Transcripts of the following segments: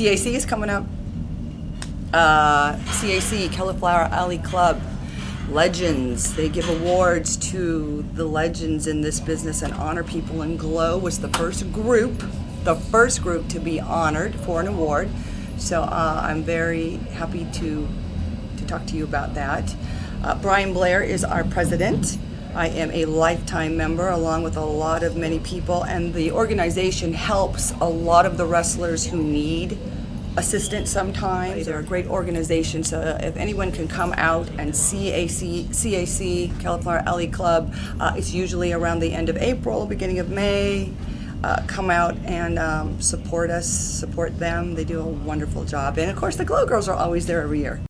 CAC is coming up. CAC, Cauliflower Alley Club. Legends. They give awards to the legends in this business and honor people. And Glow was the first group to be honored for an award. So I'm very happy to talk to you about that. Brian Blair is our president. I am a lifetime member along with many people, and the organization helps a lot of the wrestlers who need assistance sometimes. They're a great organization, so if anyone can come out and see CAC, Cauliflower Alley Club, it's usually around the end of April, beginning of May. Come out and support us, support them. They do a wonderful job. And of course, the Glow Girls are always there every year.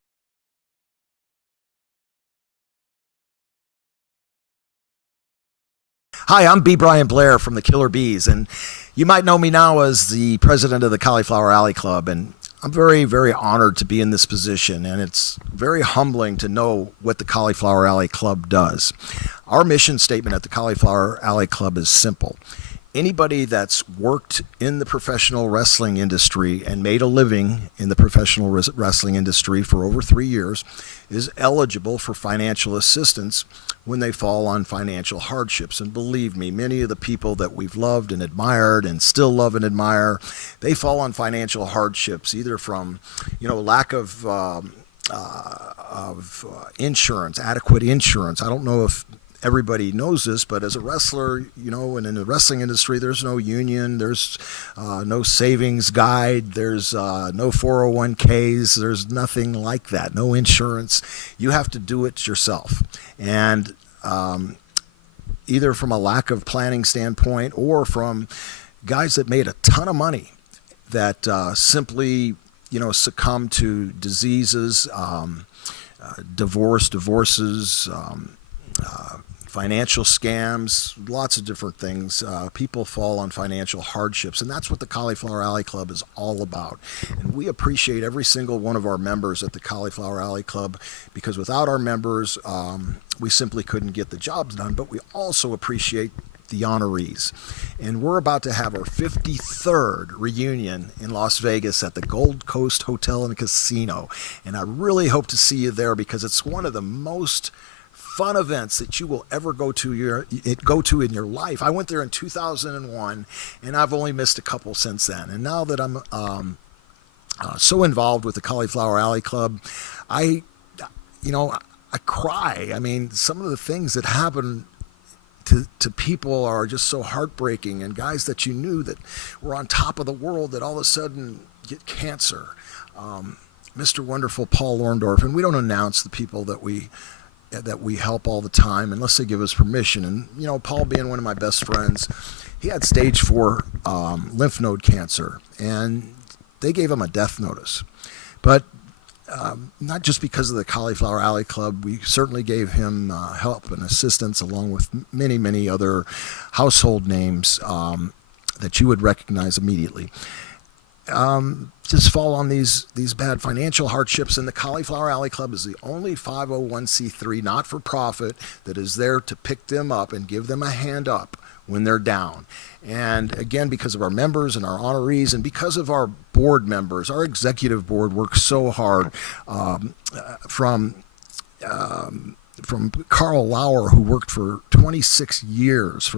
Hi, I'm B. Brian Blair from the Killer Bees, and you might know me now as the president of the Cauliflower Alley Club, and I'm very, very honored to be in this position, and it's very humbling to know what the Cauliflower Alley Club does. Our mission statement at the Cauliflower Alley Club is simple. Anybody that's worked in the professional wrestling industry and made a living in the professional wrestling industry for over 3 years is eligible for financial assistance when they fall on financial hardships. And believe me, many of the people that we've loved and admired and still love and admire, they fall on financial hardships, either from, lack of insurance, adequate insurance. I don't know if everybody knows this, but as a wrestler, and in the wrestling industry, there's no union, there's no savings guide, there's no 401ks, there's nothing like that, no insurance. You have to do it yourself. And either from a lack of planning standpoint or from guys that made a ton of money that simply, succumb to diseases, divorces, financial scams, lots of different things. People fall on financial hardships, and that's what the Cauliflower Alley Club is all about. And we appreciate every single one of our members at the Cauliflower Alley Club, because without our members, we simply couldn't get the jobs done. But we also appreciate the honorees. And we're about to have our 53rd reunion in Las Vegas at the Gold Coast Hotel and Casino. And I really hope to see you there, because it's one of the most fun events that you will ever go to in your life. I went there in 2001, and I've only missed a couple since then. And now that I'm so involved with the Cauliflower Alley Club, I cry. I mean, some of the things that happen to people are just so heartbreaking, and guys that you knew that were on top of the world that all of a sudden get cancer. Mr. Wonderful Paul Orndorff, and we don't announce the people that we help all the time unless they give us permission. And Paul, being one of my best friends, he had stage 4 lymph node cancer, and they gave him a death notice. But not just because of the Cauliflower Alley Club, we certainly gave him help and assistance, along with many, many other household names that you would recognize immediately. Just fall on these bad financial hardships, and the Cauliflower Alley Club is the only 501c3 not-for-profit that is there to pick them up and give them a hand up when they're down. And again, because of our members and our honorees, and because of our board members, our executive board works so hard, from Carl Lauer, who worked for 26 years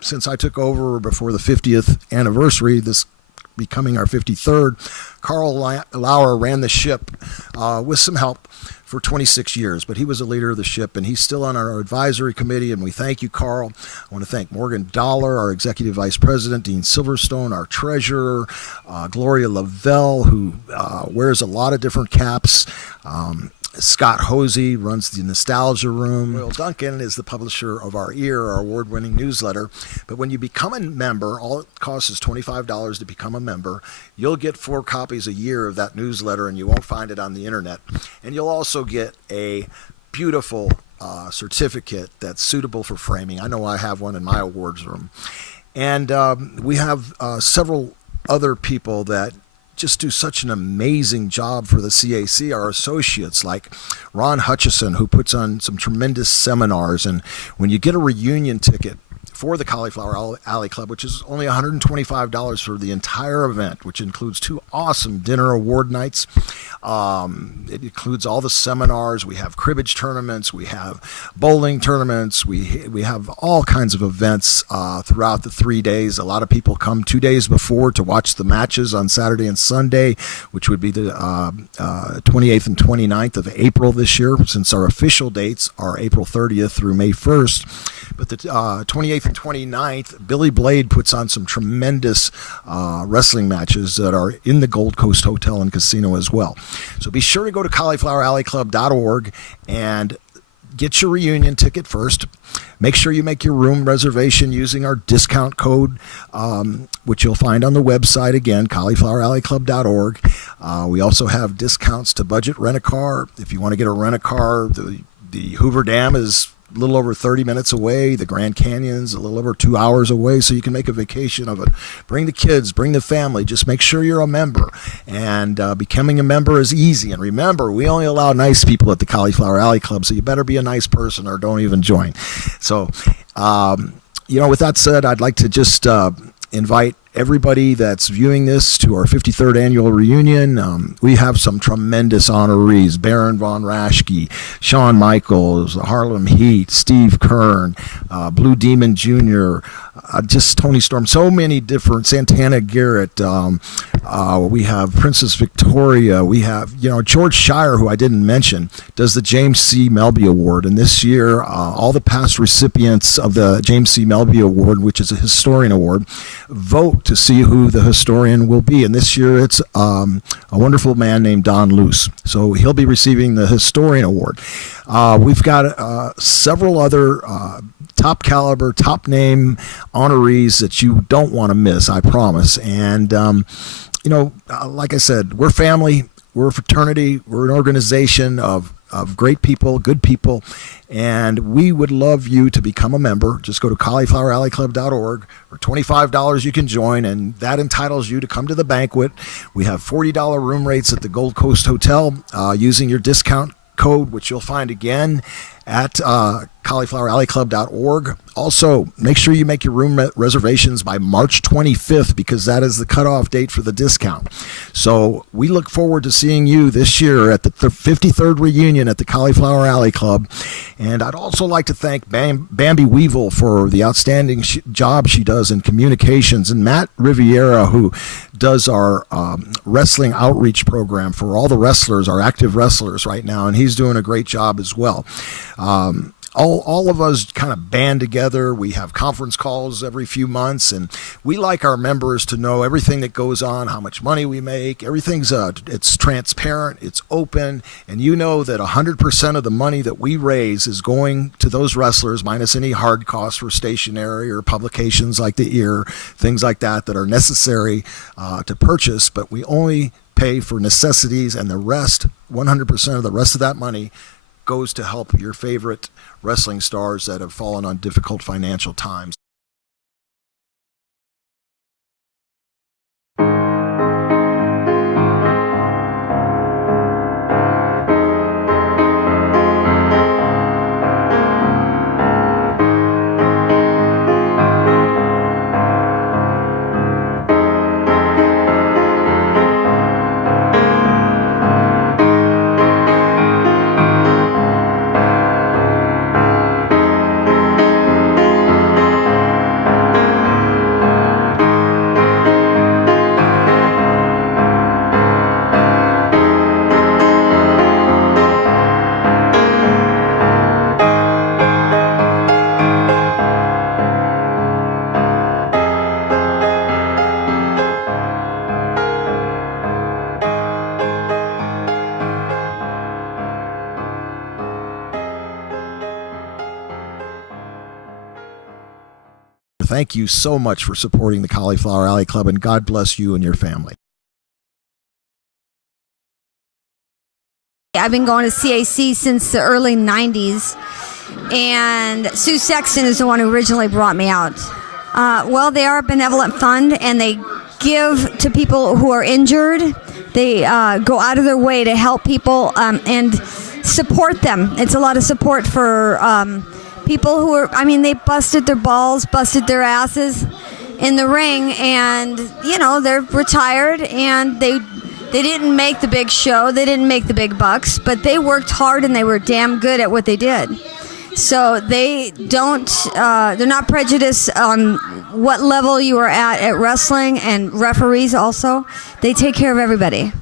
since I took over before the 50th anniversary, this becoming our 53rd. Carl Lauer ran the ship with some help for 26 years, but he was a leader of the ship, and he's still on our advisory committee, and we thank you, Carl. I want to thank Morgan Dollar, our executive vice president, Dean Silverstone, our treasurer, Gloria Lavelle, who wears a lot of different caps, Scott Hosey runs the Nostalgia Room. Will Duncan is the publisher of our our award-winning newsletter. But when you become a member, all it costs is $25 to become a member. You'll get 4 copies a year of that newsletter, and you won't find it on the internet. And you'll also get a beautiful certificate that's suitable for framing. I know I have one in my awards room. And we have several other people that just do such an amazing job for the CAC, our associates, like Ron Hutchison, who puts on some tremendous seminars. And when you get a reunion ticket for the Cauliflower Alley Club, which is only $125 for the entire event, which includes 2 awesome dinner award nights. It includes all the seminars. We have cribbage tournaments. We have bowling tournaments. We have all kinds of events throughout the 3 days. A lot of people come 2 days before to watch the matches on Saturday and Sunday, which would be the 28th and 29th of April this year, since our official dates are April 30th through May 1st. But the 28th and 29th, Billy Blade puts on some tremendous wrestling matches that are in the Gold Coast Hotel and Casino as well. So be sure to go to caulifloweralleyclub.org and get your reunion ticket first. Make sure you make your room reservation using our discount code, which you'll find on the website again, caulifloweralleyclub.org. We also have discounts to budget rent-a-car. If you want to get a rent-a-car, the Hoover Dam is a little over 30 minutes away. The Grand Canyon's a little over 2 hours away, so you can make a vacation of it. Bring the kids, bring the family. Just make sure you're a member. And becoming a member is easy. And remember, we only allow nice people at the Cauliflower Alley Club, so you better be a nice person or don't even join. So, with that said, I'd like to just invite everybody that's viewing this to our 53rd annual reunion. We have some tremendous honorees: Baron von Raschke, Shawn Michaels, Harlem Heat, Steve Kern, Blue Demon Jr., just Tony Storm, so many different, Santana Garrett. We have Princess Victoria. We have, George Shire, who I didn't mention, does the James C. Melby Award. And this year, all the past recipients of the James C. Melby Award, which is a historian award, vote to see who the historian will be. And this year, it's a wonderful man named Don Luce. So he'll be receiving the historian award. We've got several other top caliber, top name honorees that you don't want to miss, I promise. And, like I said, we're family, we're a fraternity, we're an organization of great people, good people, and we would love you to become a member. Just go to caulifloweralleyclub.org. For $25 you can join, and that entitles you to come to the banquet. We have $40 room rates at the Gold Coast Hotel using your discount code, which you'll find again at caulifloweralleyclub.org. Also, make sure you make your room reservations by March 25th, because that is the cutoff date for the discount. So we look forward to seeing you this year at the 53rd reunion at the Cauliflower Alley Club. And I'd also like to thank Bambi Weevil for the outstanding job she does in communications, and Matt Riviera, who does our wrestling outreach program for all the wrestlers, our active wrestlers right now, and he's doing a great job as well. All of us kind of band together. We have conference calls every few months, and we like our members to know everything that goes on, how much money we make. Everything's it's transparent, it's open, and you know that 100% of the money that we raise is going to those wrestlers, minus any hard costs for stationery or publications like the ear, things like that are necessary to purchase, but we only pay for necessities, and the rest, 100% of the rest of that money goes to help your favorite wrestling stars that have fallen on difficult financial times. Thank you so much for supporting the Cauliflower Alley Club, and God bless you and your family. I've been going to CAC since the early 90s, and Sue Sexton is the one who originally brought me out. Well, they are a benevolent fund, and they give to people who are injured. They go out of their way to help people and support them. It's a lot of support for people who are, I mean, they busted their balls, busted their asses in the ring, and they're retired, and they didn't make the big show, they didn't make the big bucks, but they worked hard and they were damn good at what they did. So they don't, they're not prejudiced on what level you are at wrestling, and referees also. They take care of everybody.